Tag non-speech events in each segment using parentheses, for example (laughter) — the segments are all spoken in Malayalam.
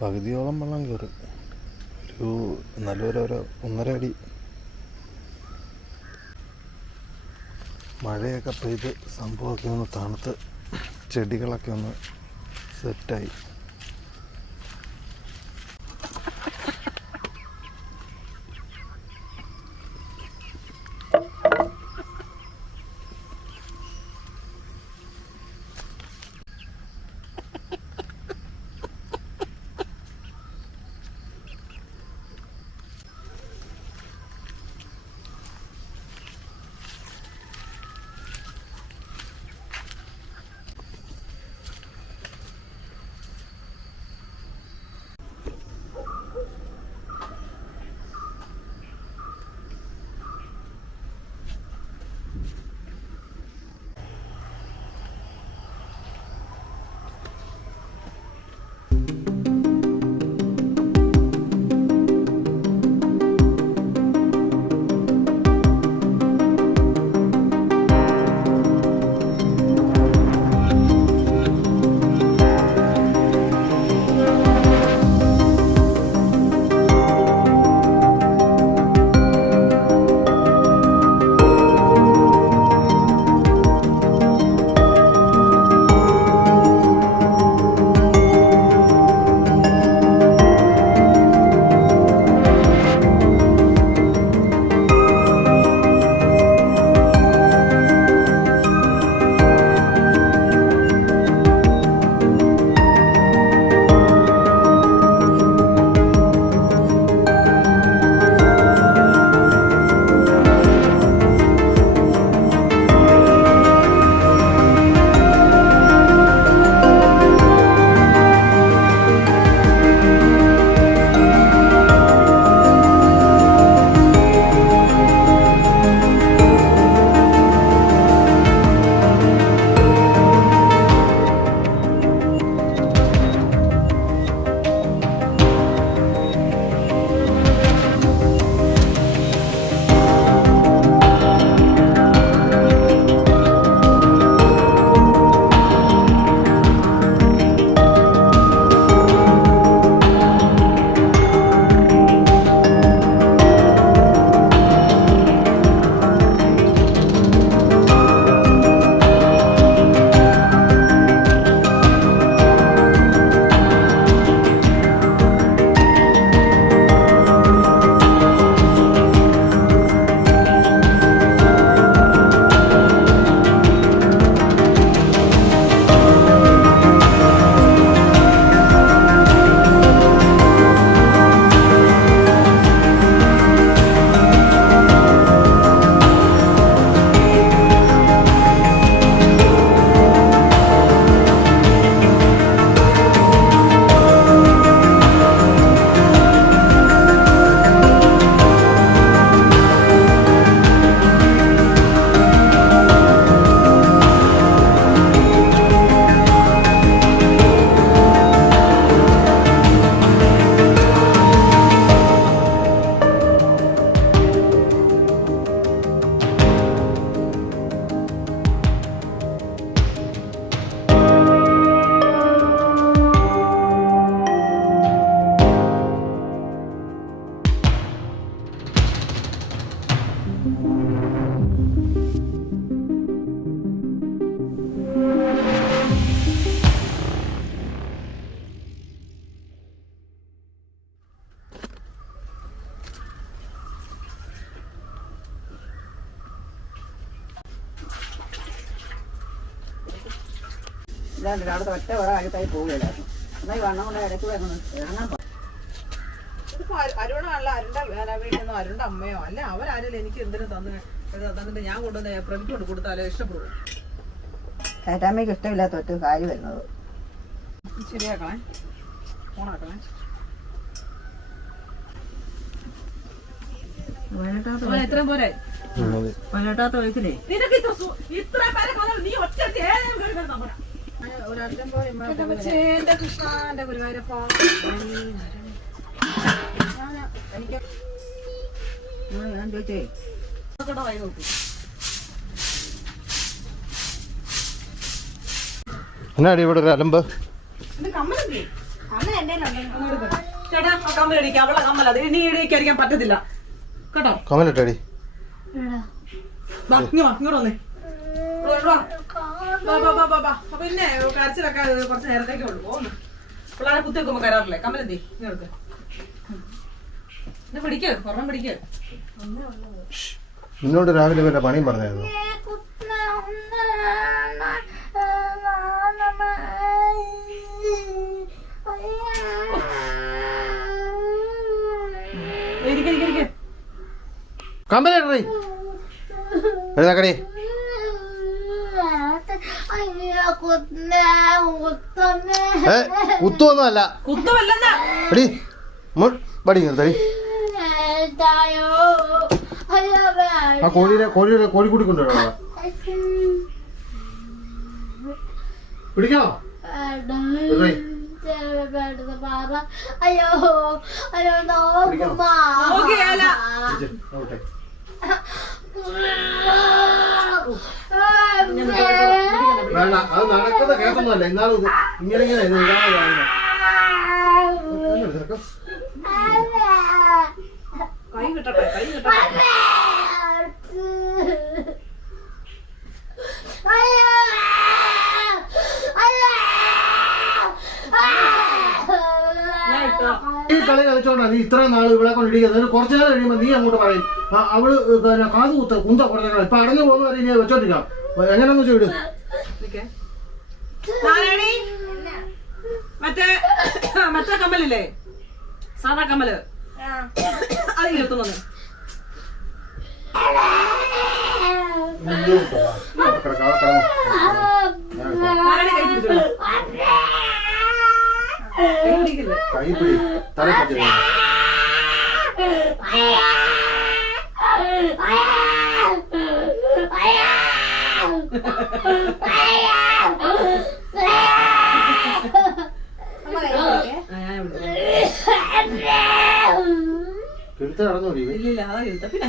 പകുതിയോളം വെള്ളം കയറി. ഒരു നല്ലൊരു ഒരു ഒന്നര അടി മഴയൊക്കെ പെയ്ത് സംഭവമൊക്കെ ഒന്ന് തണുത്ത് ചെടികളൊക്കെ ഒന്ന് സെറ്റായി. അവിടുത്തെ ഒറ്റ വട അഴുത്തായി പോവുകയില്ലായിരുന്നു എന്നാൽ ഈ വണ്ണം കൊണ്ട് ഇടയ്ക്ക് ഇറങ്ങാൻ അരുണല്ല അരുണ്ട വീട്ടിൽ നിന്നോ അരുണ്ട അമ്മയോ? അല്ല അവരാരും എനിക്ക് എന്തിനും തന്നു തന്നിട്ട് ഞാൻ കൊണ്ടുവന്ന പ്രമിക്ക് കൊണ്ട് കൊടുത്താലോ ഇഷ്ടപ്പെടും ചേട്ടാമ്മയ്ക്ക് ഇഷ്ടമില്ലാത്ത ഒറ്റ കാര്യം വരുന്നത്. ശരിയാക്കണേ. ഓണാക്കണേ എത്രയും പോരെ. മതി പതിനെട്ടാമത്തെ വയസ്സിലേ നിനക്ക് ഇത്ര ഇത്ര പേരെ നീ ഒറ്റ എന്റെ കൃഷ്ണ എന്റെ ഗുരുവായൂരപ്പ. എനിക്ക് ഞാൻ ചോദിച്ചേ നോക്കട്ടെ വഴി എന്നാടി ഇവിടെ ഒരു അലമ്പ് കമലിട്ടടി ഇങ്ങോട്ട് വന്നേ. പിന്നെ കരച്ചിലൊക്കെ കുറച്ച് നേരത്തേക്കേ ഉള്ളു. പോകുന്നു പിള്ളേരെ കുത്തി വെക്കുമ്പോ കരാറില്ലേ? കമ്മലെന്തി ഇങ്ങോട്ട് ഇത് പിടിക്കോ ഒരെണ്ണം പിടിക്കോ. നിന്നോട് രാവിലെ വല്ല പണിയും പറഞ്ഞായിരുന്നു? കമ്പനി എഴുതാക്കടി. ഏ കുത്തൊന്നും. അല്ല കുത്തുമല്ലെന്നാ എടി പടി നിർത്തടി. ആ കോഴിയുടെ കോഴിയുടെ കോഴിക്കൂടി കൊണ്ടുവരാ പിടിക്കണോ? എഴുതി. അയ്യോ അയ്യോ നോക്കുമാ നോക്കിയാല. പിടിച്ച്, ആവട്ടെ. വേണ്ട അത് നടക്കുന്ന കേസൊന്നുമല്ല എന്നാലും ഇങ്ങനെ ഇങ്ങനെ ഇടാതെ കാണുന്നെ. ഒന്നുമില്ല, ചെറുക്കാ. കൈ കിട്ടട്ടെ കൈ കിട്ടട്ടെ ഞാൻ ഇട്ടോ ഈ കളി കളിച്ചോണ്ടാ നീ ഇത്രയും ഇവിടെ കുറച്ചു നേരം കഴിയുമ്പോൾ നീ അങ്ങോട്ട് പറയും. അവൾ പിന്നെ കാത് കുത്ത കുന്ത കുറച്ചു ഇപ്പൊ അടഞ്ഞു പോകുന്ന പറയും ഇനി വെച്ചോണ്ടിരിക്കാം. എങ്ങനെയാന്ന് ചോദിച്ചു വിട്. നിക്കേ. നാരായണി? മറ്റേ മറ്റേ കമ്മലില്ലേ? സാധാ കമ്മൽ. അത് ഇരുത്തുന്നത് തല എടുത്ത് നടന്നു ഇല്ല ഇല്ല അതാ ഇരുത്ത പിന്നെ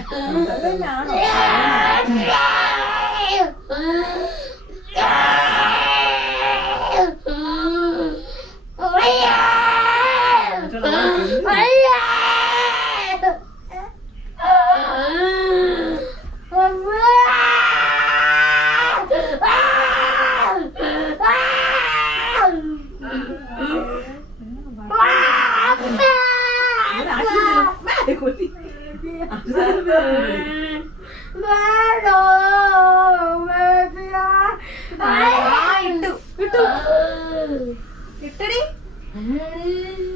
ഇട്ടടി.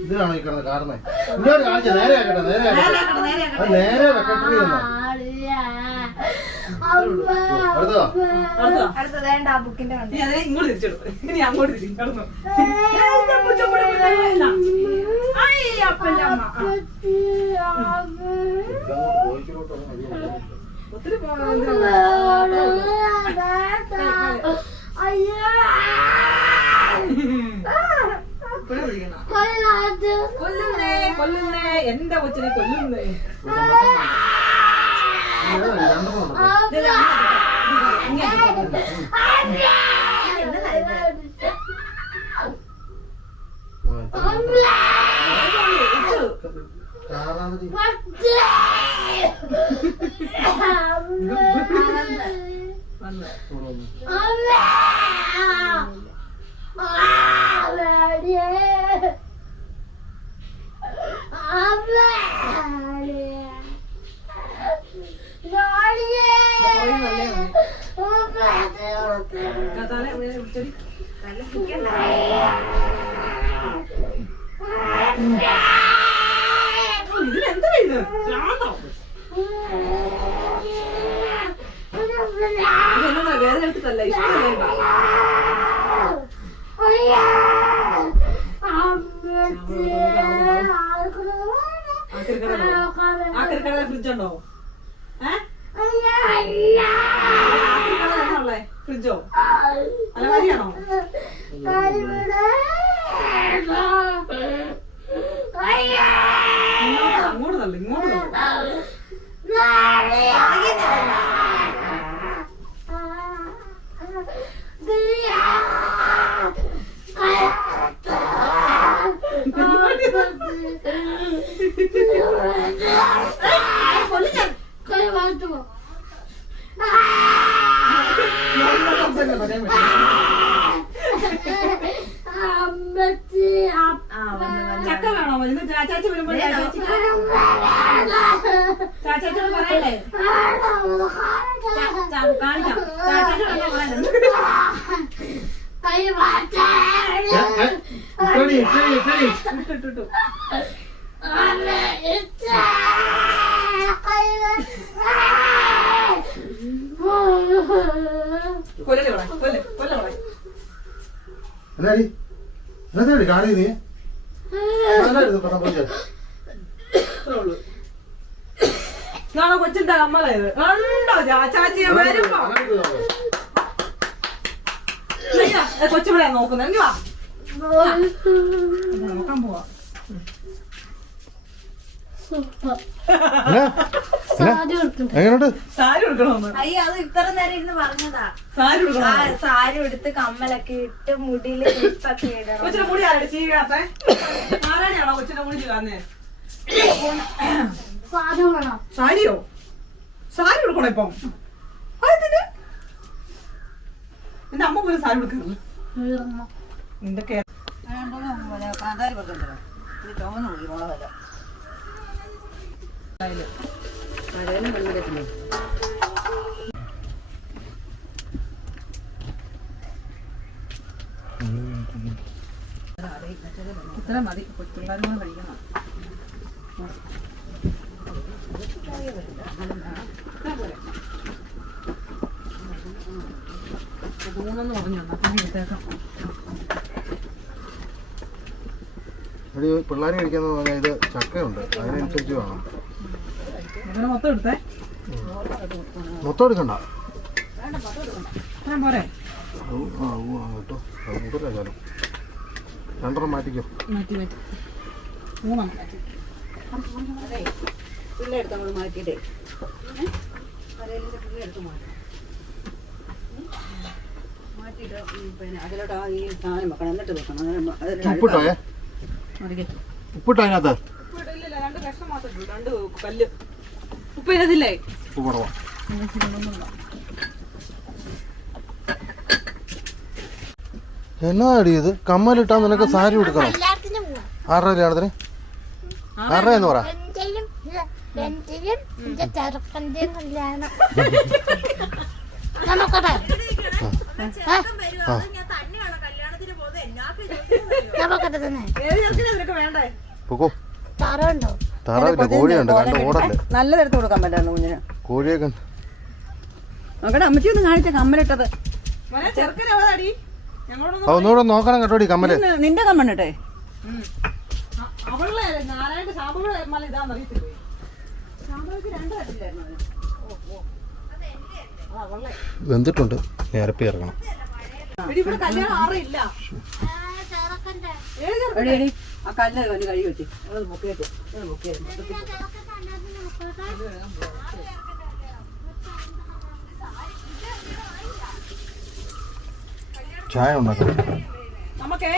ഇതിനാണോ ഈ കിടന്ന് കാരണേ? ഇങ്ങോട്ട് കാണിച്ച നേരെ ആക്കട്ടെ നേരെ ആക്കട്ടെ. നേരെ വെക്കട്ടെ ഇങ്ങോട്ട് തിരിച്ചിടും. ഇനി അങ്ങോട്ട് തിരിക്കും കടന്നു ഇതങ്ങോട്ട് പോയിക്കലോട്ടൊന്നും അധികം ഒത്തിരി കൊല്ലുന്നേ കൊല്ലുന്നേ. എന്റെ കൊച്ചിനെ കൊല്ലുന്നേ? വന്ന്. ഇതിലെന്താ ഇത് വേറെ എടുത്തിട്ടല്ല. ഇഷ്ടമല്ല? ആ കിടക്കട ഫ്രിഡ്ജ് ഉണ്ടോ ഏഹ് ഫ്രിഡ്ജോ അലമാരിയാണോ അങ്ങോട്ട് തള്ളു ഇങ്ങോട്ട് തള്ളു. ചക്ക വേണോ? ഇന്ന് ചാച്ചാച്ചി വരുമ്പോൾ ചാച്ചാച്ചോട് പറയല്ലേ? കാണിക്കാം. ചാച്ചാച്ചോട് പറയല്ലേ എന്നാടി? എന്നാടി കാണി നീ കൊച്ചിന്റെ അമ്മ കണ്ടോ ചാച്ചിയെ വരുമ്പോ? കൊച്ചിവിടെ നോക്കുന്നത് എനിക്ക് വാ നോക്കാൻ പോവാ? എങ്ങനെയുണ്ട് സാരി അയ്യ അത് ഇത്ര നേരം ഇരുന്ന് പറഞ്ഞതാ. സാരി ആ സാരി എടുത്ത് കമ്മലൊക്കെ ഇട്ട് മുടിയിൽ ക്ലിപ്പൊക്കെ ഇടണം. കൊച്ചിന്റെ മുടി ആരുടെ? ചീകാത്തെ ആരാണെയാണോ കൊച്ചിന്റെ മുടി ചീകാന്നേ സാരിയോ? സാരി കൊടുക്കണോ ഇപ്പം? എന്റെ അമ്മ പോലും സാരി കൊടുക്കരുത് നിന്റെ കേ കാന്താരി പറിക്കണ്ടോ ഇത് ചുമന്ന് പോയി മുളകല്ല കരയിലും വെള്ളത്തിലേ ഇത്ര മതി. പിള്ളേരും കൂടെ കഴിക്കണം ൂണെന്ന് പറഞ്ഞു അപ്പം എടുത്തേക്കാം എടി പിള്ളേർ കഴിക്കാന്ന് പറഞ്ഞാൽ ഇത് ചക്കയുണ്ട്. അതിനനുസരിച്ച് വേണം. മൊത്തം എടുക്കണ്ട. കേട്ടോ. രണ്ടെണ്ണം മാറ്റിക്കോ. മാറ്റിയിട്ടേ. പിന്നെ അതിലോട്ട് ആ ഈ സാധനം വെക്കണം. എന്നിട്ട് വെക്കണം. അതിൽ ഉപ്പിട്ടോ അതിനകത്ത്? ഉപ്പ് ഇടില്ല രണ്ട് കഷ്ണം മാത്രമേ രണ്ട് കല്ല്. ഉപ്പ് കുറവാ. എന്നാ അടി ഇത്? കമ്മലിട്ടാ നിനക്ക് സാരി കൊടുക്കണം ആറര കല്യാണത്തിന്? ആറര എന്ന് പറ. എന്റെയും (laughs) എന്റെ ചെറുക്കന്റെയും കല്യാണം നമുക്കടെ നമുക്കടെ തന്നെ. ഏത് ചെറുക്കിനാ നിനക്ക് വേണ്ടേ? പൊക്കോ. തറവുണ്ടോ? താറാവില്ല? കോഴിയുണ്ട്. കണ്ട്? ഓടല്ലേ? നല്ലതെടുത്ത് കൊടുക്കാൻ പറ്റായിരുന്നു കുഞ്ഞിന്. കോഴിയൊക്കെ നോക്കട്ടെ അമ്മച്ചി ഒന്ന് കാണിച്ച കമ്മലിട്ടത്. ഒന്നുകൂടെ നോക്കണം കേട്ടോടി കമ്മൽ. നിന്റെ- കമ്മണ്ണിട്ടെ നാരായണ മല ഇതാന്ന് അറിയത്തില്ലേ. വെന്തിട്ടുണ്ട്. നേരപ്പി ഇറങ്ങണം ഇവിടെ കല്യാണം ആറില്ല? എടി ആ കല്ല് കഴുകി വെച്ച്. അത് അത് ചായ ഉണ്ടാക്കാം നമുക്കേ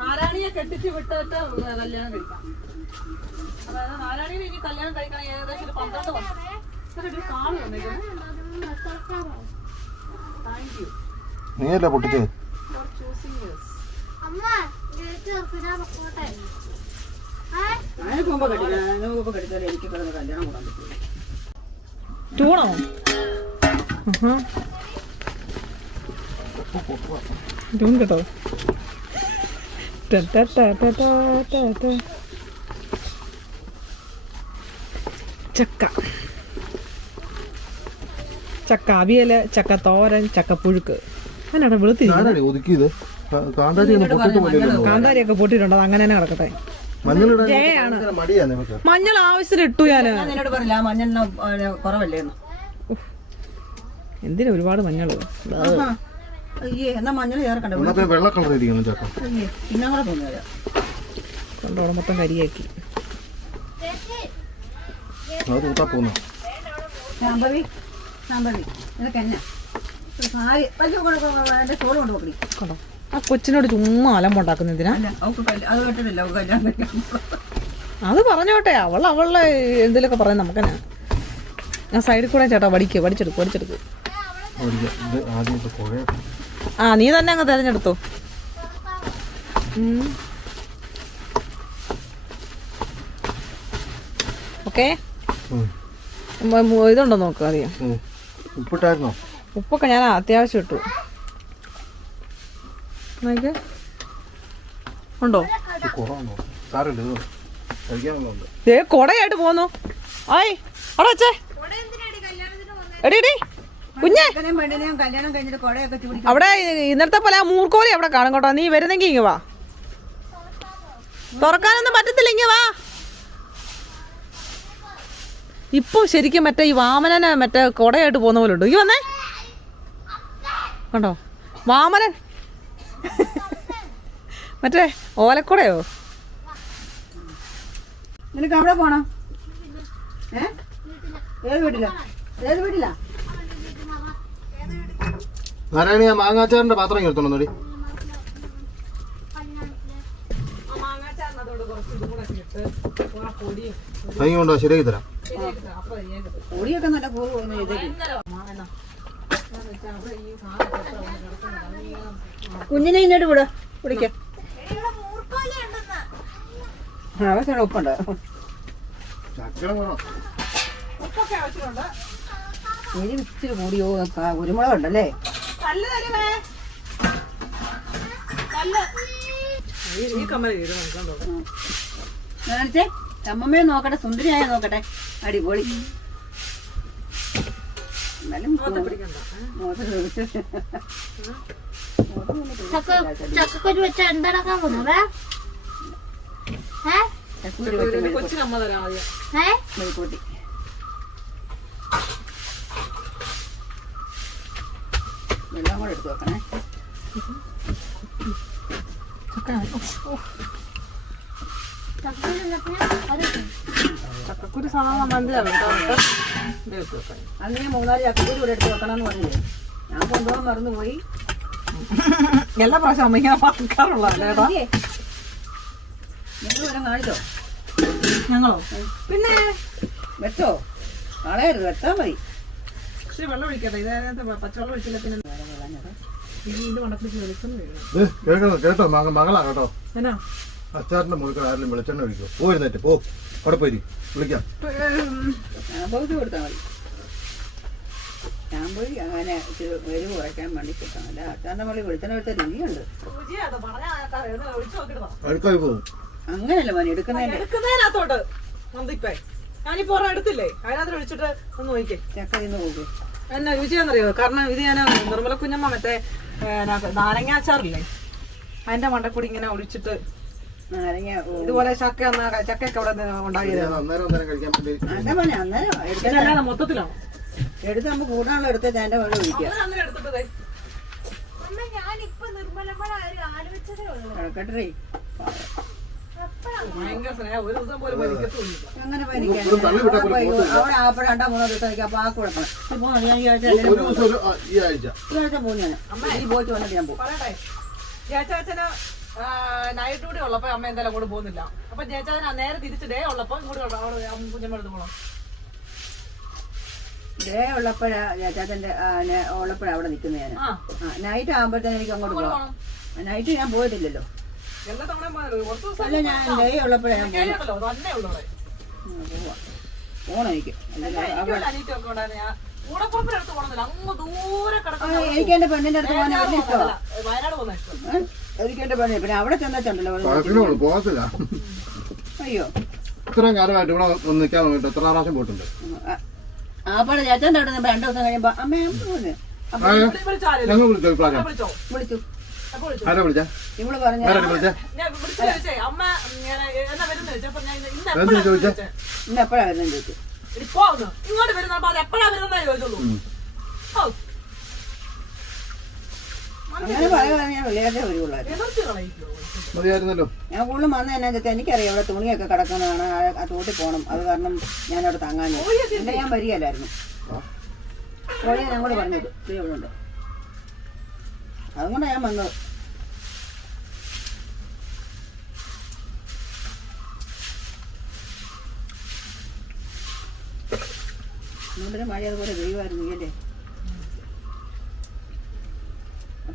നാരായണിയെ കെട്ടിച്ച് വിട്ടിട്ട് കല്യാണം കഴിക്കാം. അതായത് നാരായണിയെ ഇനി കല്യാണം കഴിക്കണം. ഏകദേശം ഒരു പന്ത്രണ്ട് വർഷം. നീയല്ലേ പൊട്ടിച്ചത് ഫോർ ചൂസിങ് യെസ് അമ്മ ചെറുക്കനാ നോക്കട്ടെ അതിന് പോകുമ്പോ കെട്ടിക്കണം അതിന് പോകുമ്പോ കെട്ടിച്ചാലേ എനിക്ക് കിടന്ന് കല്യാണം കൂടാൻ പറ്റുള്ളൂ ടൂണോ ടൂൺ കേട്ടോ? ചക്ക. ചക്ക അവിയൽ ചക്ക തോരൻ ചക്കപ്പുഴുക്ക് അതിനാണ് ഞാനടി ഒതുക്കിയത്? കാന്താരി ഒന്ന് പൊട്ടിട്ട് മതിയല്ലോ കാന്താരിയൊക്കെ പൊട്ടിയിട്ടുണ്ട് അത് അങ്ങനെ തന്നെ കിടക്കട്ടെ മഞ്ഞളിടാൻ ഭയങ്കര മടിയാ നിനക്ക് മഞ്ഞൾ ആവശ്യത്തിന് ഇട്ടു ഞാൻ ഞാൻ നിന്നോട് പറഞ്ഞില്ല ആ മഞ്ഞളിന് കുറവല്ലേന്ന്? എന്തിനാ ഒരുപാട് മഞ്ഞൾ. അയ്യേ എന്നാ മഞ്ഞൾ ചേർക്കണ്ടേ എന്നാ പിന്നെ വെള്ള കളർ ഇരിക്കണം ചേട്ടാ. അയ്യേ പിന്നെ കൂടെ കൊണ്ടോടെ മൊത്തം കരിയാക്കി. അത് കൂട്ടാ പോന്നു. ശാമ്പവി ശാമ്പവി നിനക്ക് എന്നാ? സാരി വലിയ എന്റെ ചോറ് കൊണ്ട് നോക്കണി കണ്ടോ? ആ കൊച്ചിനോട് ചുമ്മാ അലമ്പുണ്ടാക്കുന്ന എന്തിനാ? അല്ല അവൾക്ക് കല്യ- അത് പറഞ്ഞോട്ടെ അവൾ അവളുടെ എന്തെങ്കിലുമൊക്കെ പറയാൻ നമുക്കെന്നാ. ഞാൻ സൈഡിൽ കൂടെ ചേട്ടാ പഠിക്കുക പഠിച്ചെടുക്കും പഠിച്ചെടുക്കും ആ നീ തന്നെ അങ്ങ് തിരഞ്ഞെടുത്തോ. ഓക്കെ? ഇതുണ്ടോ നോക്കുക അറിയാം. ഉപ്പിട്ടായിരുന്നോ? ഉപ്പൊക്കെ ഞാൻ അത്യാവശ്യം ഇട്ടു. ഉണ്ടോ? ഏ കൊടയായിട്ട് പോന്നു. ആയി അവിടെ വെച്ചേ എടി എടി. കുഞ്ഞേ. അവിടെ ഇന്നത്തെ പോലെ ആ മൂർക്കോലി അവിടെ കാണും കേട്ടോ. നീ വരുന്നെങ്കിൽ ഇങ്ങ് വാ. തുറക്കാനൊന്നും പറ്റത്തില്ല ഇങ്ങ് വാ. ഇപ്പൊ ശരിക്കും മറ്റേ ഈ വാമനനെ മറ്റേ കൊടയായിട്ട് പോകുന്ന പോലെ ഉണ്ട്? ഈ വന്നേ. കണ്ടോ? വാമനൻ (laughs) മറ്റേ ഓലക്കുടയോ? നിനക്ക് അവിടെ പോണോ? ഏ? ഏത് വീട്ടിലാ? ഏത് വീട്ടിലാ? നാരായണി ആ മാങ്ങാച്ചാറിന്റെ പാത്രം എടുത്തോളൂ നോടി കൈ കൊണ്ടോ ശരിയാക്കി തരാം. പൊടിയൊക്കെ നല്ല പോകുന്നു കുഞ്ഞിനെ ഇങ്ങോട്ട് വിട. വിളിക്കാം. ആവശ്യമുള്ള ഉപ്പുണ്ട്. എരി ഇച്ചിരി കൂടിയോ? കുരുമുളക് ഉണ്ടല്ലേ കാണിച്ചേ? അമ്മമ്മയെ നോക്കട്ടെ സുന്ദരിയായ നോക്കട്ടെ. അടിപൊളി. എന്നാലും ചക്കക്കുരു വെച്ച മെഴുക്ക് കൂട്ടി. വെള്ളം കൂടെ എടുത്ത് വെക്കണേ. ചക്കക്കുരു സാധാരണ മനസ്സിലാവും അന്ന് ഞാൻ മൂന്നാൽ ചക്കക്കൂരി ഇവിടെ എടുത്ത് വെക്കണം എന്ന് പറഞ്ഞില്ലേ? ഞാൻ കൊണ്ടുപോകാൻ മറന്നു പോയി (laughs) എല്ലാ പ്രാവശ്യം അമ്മ ഇങ്ങനെ പറക്കാറുള്ള ഞങ്ങളോ പിന്നെ വെച്ചോ? കളയരുത് വെച്ചാ മതി. ഇച്ചിരി വെള്ളം ഒഴിക്കട്ടെ ഇതായത് പച്ചവെള്ളം ഒഴിച്ചില്ല പിന്നെ കേട്ടോ മക മകളാ കേട്ടോ. അച്ചാറിന്റെ മുഴുക്കൾ ആരെങ്കിലും വെളിച്ചെണ്ണ ഒഴിക്കോ പോയിരുന്നേറ്റ് പോ. അവിടെ പോയി വിളിക്കാം. കൊടുത്താൽ മതി. ശാമ്പൂരി അങ്ങനെ എരിവ് കുറയ്ക്കാൻ വേണ്ടി കിട്ടണം അല്ല അച്ചാറിന്റെ മുകളിൽ വെളിച്ചെണ്ണ വെച്ച രുചിയുണ്ട്. മതി എടുക്കുന്നതിന്റെ എടുക്കുന്നതിനകത്തോട്ട്. നന്ദിപ്പേ. ഞാനിപ്പോ ഒരെണ്ണം എടുത്തില്ലേ? അതിനകത്ത് ഒഴിച്ചിട്ട് ഒന്ന് നോക്കിക്കേ. ചക്ക തിന്ന് പോകും എന്നാ രുചിയാന്നറിയോ കാരണം ഇത് ഞാൻ നിർമ്മല കുഞ്ഞമ്മ മറ്റേ നാരങ്ങാച്ചാറില്ലേ അതിന്റെ മണ്ടക്കൂടി ഇങ്ങനെ ഒഴിച്ചിട്ട് നാരങ്ങ ഇതുപോലെ ചക്ക ചക്കയൊക്കെ അവിടെ ഉണ്ടാക്കിയത്. മൊത്തത്തിലാണോ? എടുത്ത് നമുക്ക് കൂടാനുള്ള എടുത്ത്. അമ്മ നിർമ്മലമ്മ ആലോചിച്ചതേ ഉള്ളൂ. കിടക്കട്ടെ ദിവസം അങ്ങനെ അവിടെ രണ്ടോ മൂന്നോ നിൽക്കാം. അപ്പൊ ആ ഇപ്പൊ ഞാൻ ഈ ആഴ്ച ആ, ഈ ആഴ്ച. ഞാൻ. ഈ പോയിട്ട് വന്നിട്ട് ഞാൻ പോകും. ജയച്ചാച്ചന് നൈറ്റ് ഡ്യൂട്ടി ഉള്ളപ്പോ അമ്മ എന്തായാലും അങ്ങോട്ട് പോകുന്നില്ല. അപ്പൊ ജയച്ചാച്ചന് നേരെ തിരിച്ച് ഡേ ഉള്ളപ്പോ ഇങ്ങോട്ട് കുഞ്ഞമ്മ എടുത്ത് പോകണം ഡേ ഉള്ളപ്പോഴാ ഉള്ളപ്പോഴാ അവിടെ നിൽക്കുന്നത് ഞാൻ. ആ. നൈറ്റ് ആകുമ്പോഴത്തേനും എനിക്ക് അങ്ങോട്ട് പോകാം നൈറ്റ് ഞാൻ പോയിട്ടില്ലല്ലോ. അല്ല ഞാൻ ഡേ ഉള്ളപ്പോഴാ ഞാൻ പോവാം. പോണം എനിക്ക്. എനിക്ക് എന്റെ പെണ്ണിന്റെ അടുത്ത് പോകാൻ അവിടെ ഇഷ്ടമാണ് എനിക്ക് എന്റെ പെണ്ണിന് പിന്നെ അവിടെ ചെന്നിട്ടുണ്ടല്ലോ. അയ്യോ. ഇത്രയും കാലമായിട്ട് ഇവിടെ ഒന്ന് നിൽക്കാൻ നോക്കിയിട്ട് എത്ര പ്രാവശ്യം പോയിട്ടുണ്ട്? ആപ്പാടെ ചേച്ചൻ അവിടെ നിന്ന് രണ്ടു ദിവസം കഴിയുമ്പോ അമ്മ ഞങ്ങൾ വിളിച്ചോ? ഇപ്രാവശ്യം വിളിച്ചോ ആരാ വിളിച്ചാ? ഇവൾ പറഞ്ഞ എന്താ ചോദിച്ചേ? ഇന്ന് എപ്പോഴാ വരുന്നത് ചോദിച്ചു? ഇങ്ങോട്ട് വരുന്നപ്പോ അത് എപ്പോഴാ വരുന്നതേ ചോദിച്ചുള്ളൂ അങ്ങനെ പറയുക ഞാൻ വെള്ളിയാഴ്ച വരുള്ളൂ മതിയായിരുന്നല്ലോ. ഞാൻ കൂടുതലും വന്ന എന്നാ വെച്ചാൽ എനിക്കറിയാം ഇവിടെ തുണിയൊക്കെ കിടക്കുന്നതാണ്. ആ- തോട്ടിൽ പോകണം. അത് കാരണം ഞാൻ അവിടെ തങ്ങാൻ എന്നെ ഞാൻ വരികയല്ലായിരുന്നു. കോഴിയെ ഞാൻ കൂടെ പറഞ്ഞത്. ഉണ്ട് അതുകൊണ്ടാണ് ഞാൻ വന്നത്. മഴ അതുപോലെ പെയ്യുമായിരുന്നു അല്ലേ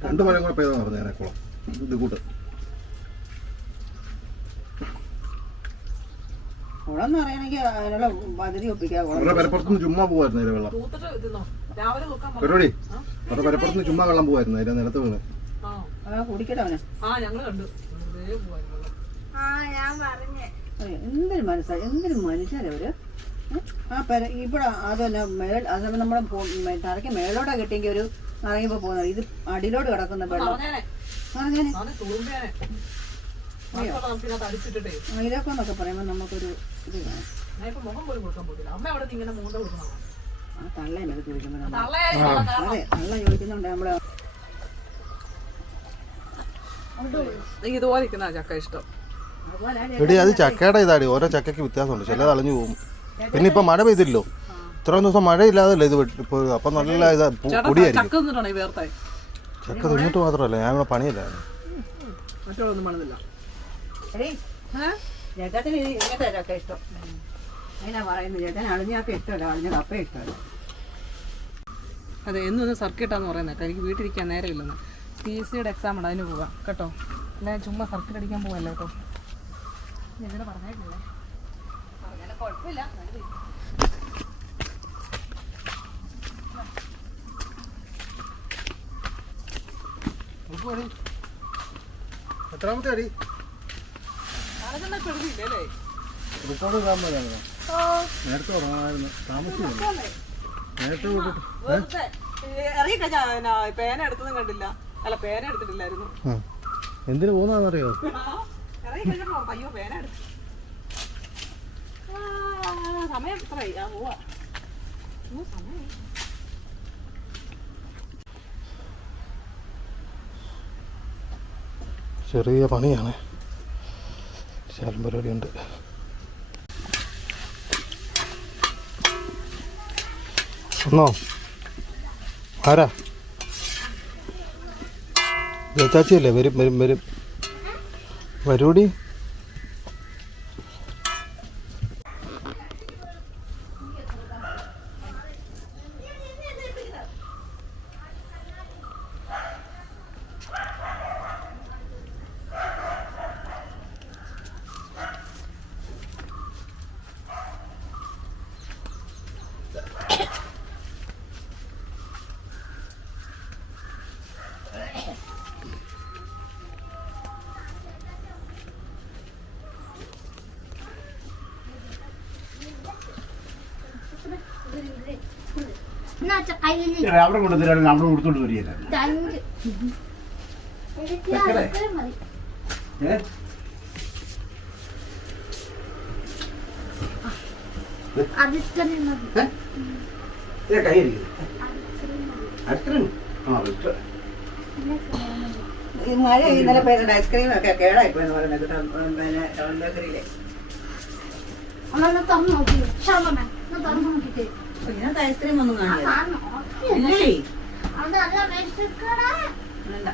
രണ്ട് മഴ കൂടെ പെയ്താൽ പറഞ്ഞേനെ കുളം. ഇത് കൂട്ട്. കുളം എന്ന് പറയണമെങ്കിൽ അതിനുള്ള പദ്ധതി ഒപ്പിക്കാം കുളം അവരുടെ പരപ്പുറത്തുനിന്ന് ചുമ്മാ പോവായിരുന്നു അതിലെ വെള്ളം. പരിപാടി. അവരുടെ പരപ്പുറത്തുനിന്ന് ചുമ്മാ പോകുമായിരുന്നു അതിന്റെ നിലത്ത് വീണ്. കുടിക്കട്ടെ അവനെ. ആ ഞങ്ങൾ കണ്ടു. വെറുതെ പോവായിരുന്നു ആ ഞാൻ പറഞ്ഞേ. അയ്യോ, എന്തൊരു മനസ്സാ എന്തൊരു മനുഷ്യരവര് ആ പെര ഇവിടെ അതല്ല മേൾ അത് നമ്മുടെ തറയ്ക്ക് മേളോടെ കിട്ടിയെങ്കിൽ ഒരു ഇറങ്ങിപ്പോ പോകുന്നത്. ഇത് അടിയിലോട്ട് കിടക്കുന്ന വെള്ളം. പറഞ്ഞേനെ ഇതൊക്കെ എന്നൊക്കെ പറയുമ്പോൾ നമുക്കൊരു ഇത് വേണം മുഖം പോലും കൊടുക്കാൻ പോകില്ല അമ്മ അവിടെ ഇങ്ങനെ മൂണ്ട കൊടുക്കണം ആ തള്ള എന്നൊക്കെ ചോദിക്കുമ്പോൾ നമ്മൾ തള്ളയായിരിക്കും കാരണം അതെ തള്ള ചോദിക്കുന്നുണ്ട് നമ്മൾ എനിക്ക് ഇതുപോലെ ഇരിക്കുന്ന ചക്ക ഇഷ്ടം. എടി അത് ചക്കയുടെ ഇതാടി. ഓരോ ചക്കയ്ക്ക് വ്യത്യാസമുണ്ട്. ചിലത് അളഞ്ഞു പോകും. പിന്നെ ഇപ്പൊ മഴ പെയ്തില്ലോ. ഇത്രയും ദിവസം മഴയില്ലാതല്ലേ ഇത് വെട്ടി- ഇപ്പൊ അപ്പൊ നല്ല ഇതാ പൊടിയായിരിക്കും. ചക്ക തിന്നിട്ട് മാത്രല്ല ഞാൻ ഇവിടെ പണിയില്ലായിരുന്നു മറ്റുള്ളതൊന്നും പണിതില്ല. ചേട്ടത്തിന് ഇത് ഇങ്ങനത്തെ ചക്ക ഇഷ്ടം. അതിനാ പറയുന്നത് ചേട്ടൻ അളിഞ്ഞ ചക്ക ഇഷ്ടമല്ല അളിഞ്ഞ കപ്പ ഇഷ്ടമല്ല. അതെ എന്നൊന്ന് സർക്കിട്ടാന്ന് പറയുന്നത് കേട്ടോ. എനിക്ക് വീട്ടിലിരിക്കാൻ നേരമില്ലെന്ന് പി എസ് സിയുടെ എക്സാം ഉണ്ട് അതിന് പോവാം. കേട്ടോ? അല്ല ചുമ്മാ സർക്കിട്ട് അടിക്കാൻ പോകല്ലേ കേട്ടോ? എന്നോട് പറഞ്ഞേക്കില്ലേ? പറഞ്ഞാലും കുഴപ്പമില്ല. എത്രാമത്തെ അടി? റിപ്പോർട്ട് കാണുന്നതാണ് നേരത്തെ ഉറങ്ങാമായിരുന്നു. താമസിച്ചില്ല നേരത്തെ വിട്ടിട്ട് പേന എടുത്തതും കണ്ടില്ല. അല്ല പേന എടുത്തിട്ടില്ലായിരുന്നു. എന്തിനു പോകുന്നറിയോ അയ്യോ പേന എടുത്തു. ആ, സമയം എത്രയായി? ആ പോവാ. അയ്യോ, ചെറിയ പണിയാണ്. ശാലം പരിപാടിയുണ്ട്. ഒന്നോ? ആരാ? ചാച്ചിയല്ലേ വരും വരും വരും. വരൂടി എന്നാ വെച്ചാ കയ്യിൽ അവിടെ കൊണ്ടുവന്നിട്ട് അവിടെ കൊടുത്തോണ്ട് വരിക കൈ അത്രയും ആ ഇത്ര. ഈ മഴ ഇന്നലെ പെയ്ത ഐസ്ക്രീം ഒക്കെ പറയുന്നത് പിന്നെ ടൗൺ ബേക്കറിയിലെ തുറന്നു നോക്കിട്ട് ഇതിനകത്ത് ഐസ്ക്രീം ഒന്നും കാണില്ല. (laughs) അല്ല?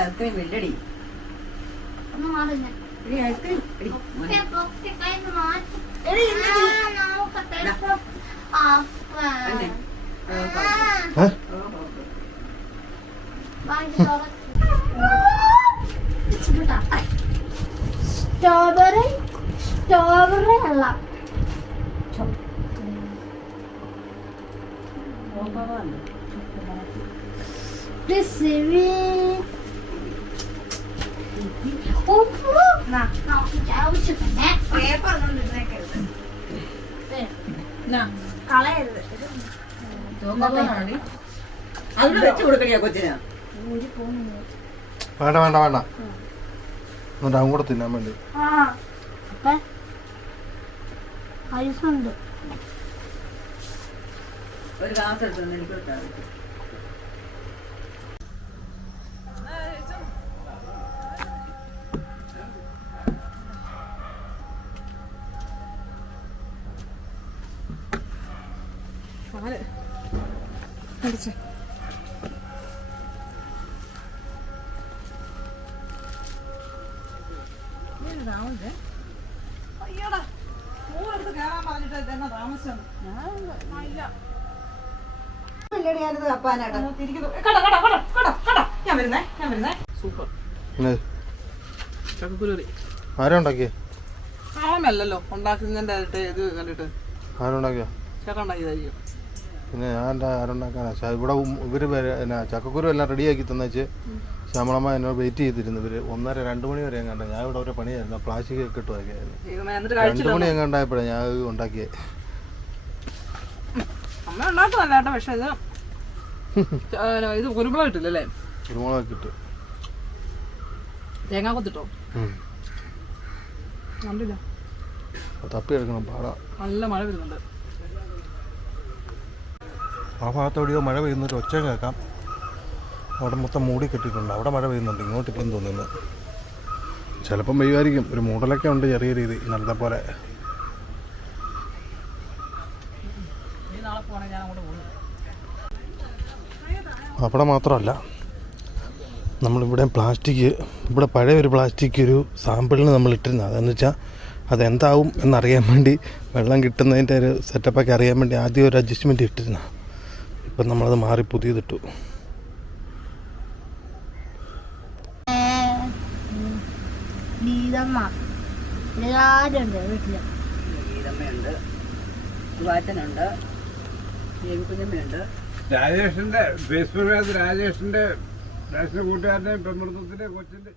ഐസ്ക്രീം എടി. ഐസ്ക്രീം എടി. മോനെ. പൊക്കെ കയ്യിൽ മാറ്റി എടി, ആ, നോക്കട്ടെ അപ്പ അന്നെ. ആ, വാങ്ങി തുറക്ക്. ഇച്ചിരിട്ടാ. സ്ട്രോബെറി സ്ട്രോബെറി അല്ല Recibi. ഉപ്പ് അവിടെ വെച്ച് കൊച്ചിന്. വേണ്ട വേണ്ട വേണ്ട. എന്നിട്ട് അവൻ കൂടെ തിന്നാൻ വേണ്ടി. ഉണ്ട്. ഒരു ഗ്ലാസ് എടുത്തു എനിക്ക്. കാൽ അടിച്ച് അയ്യടാ മൂന്നെടുത്ത് കയറാൻ പറഞ്ഞിട്ട് എന്നാ താമസിച്ചത് ഇല്ലടി, ഉണ്ടാക്കുന്നതിന്റെ ഇത് കണ്ടിട്ട്. ആരുണ്ടാക്കിയോ? ചേട്ടൻ ഉണ്ടാക്കിയതായിരിക്കും. പിന്നെ ഞാൻ ആരുണ്ടാക്കാനാ? ഇവിടെ ഇവർ എന്നാ ചക്കക്കുരു എല്ലാം റെഡിയാക്കി തന്നേച്ച് ശ്യാമളമ്മ എന്നോട് വെയിറ്റ് ചെയ്തിരുന്നു. ഇവർ ഒന്നര രണ്ട് മണി വരെ എങ്ങാണ്ട. ഞാൻ ഇവിടെ ഒരു പണിയായിരുന്നു. പ്ലാസ്റ്റിക് കിട്ടുമായിരുന്നു രണ്ടു മണി എങ്ങാണ്ടായപ്പോഴാണ് ഞാൻ ഉണ്ടാക്കിയത് അമ്മ ഉണ്ടാക്കുന്നല്ല കേട്ടോ പക്ഷെ ഇത് ഇത് കുരുമുളക് ഇട്ടില്ലല്ലേ? കുരുമുളകൊക്കെ ഇട്ട്. തേങ്ങ കൊത്തിട്ടോ. കണ്ടില്ല. തപ്പി എടുക്കണം പാടാ. നല്ല മഴ വരുന്നുണ്ട് ആ ഭാഗത്ത് മഴ പെയ്യുന്നൊരു ഒച്ച കേൾക്കാം. അവിടെ മൊത്തം മൂടി കെട്ടിയിട്ടുണ്ട്. അവിടെ മഴ പെയ്യുന്നുണ്ട്. ഇങ്ങോട്ട് ഇപ്പം തോന്നുന്നു. ചിലപ്പം പെയ്യുമായിരിക്കും. ഒരു മൂടലൊക്കെ ഉണ്ട് ചെറിയ രീതി. ഇന്നലത്തെ പോലെ നീ നാളെ പോകണമെങ്കിൽ ഞാൻ അങ്ങോട്ട് പോകുന്നു അവിടെ മാത്രമല്ല നമ്മളിവിടെ പ്ലാസ്റ്റിക് ഇവിടെ പഴയ ഒരു പ്ലാസ്റ്റിക് ഒരു സാമ്പിളിന് നമ്മൾ ഇട്ടിരുന്നത് അതെന്ന് വെച്ചാൽ അതെന്താവും എന്നറിയാൻ വേണ്ടി വെള്ളം കിട്ടുന്നതിന്റെ ഒരു സെറ്റപ്പൊക്കെ അറിയാൻ വേണ്ടി ആദ്യം ഒരു അഡ്ജസ്റ്റ്മെന്റ് ഇട്ടിരുന്ന. ഇപ്പം നമ്മളത് മാറി പുതിയതിട്ടു. ലീതമ്മ ഉണ്ട് ഉണ്ട് വീട്ടില് ഗീതമ്മയുണ്ട് സുവാറ്റനുണ്ട് ദേവിക്കുഞ്ഞമ്മയുണ്ട് രാജേഷിന്റെ ഫേസ്ബുക്കിനകത്ത് രാജേഷിന്റെ രാജേഷിന്റെ കൂട്ടുകാരന്റെ പെൺമൃത്തത്തിന്റെ കൊച്ചിന്റെ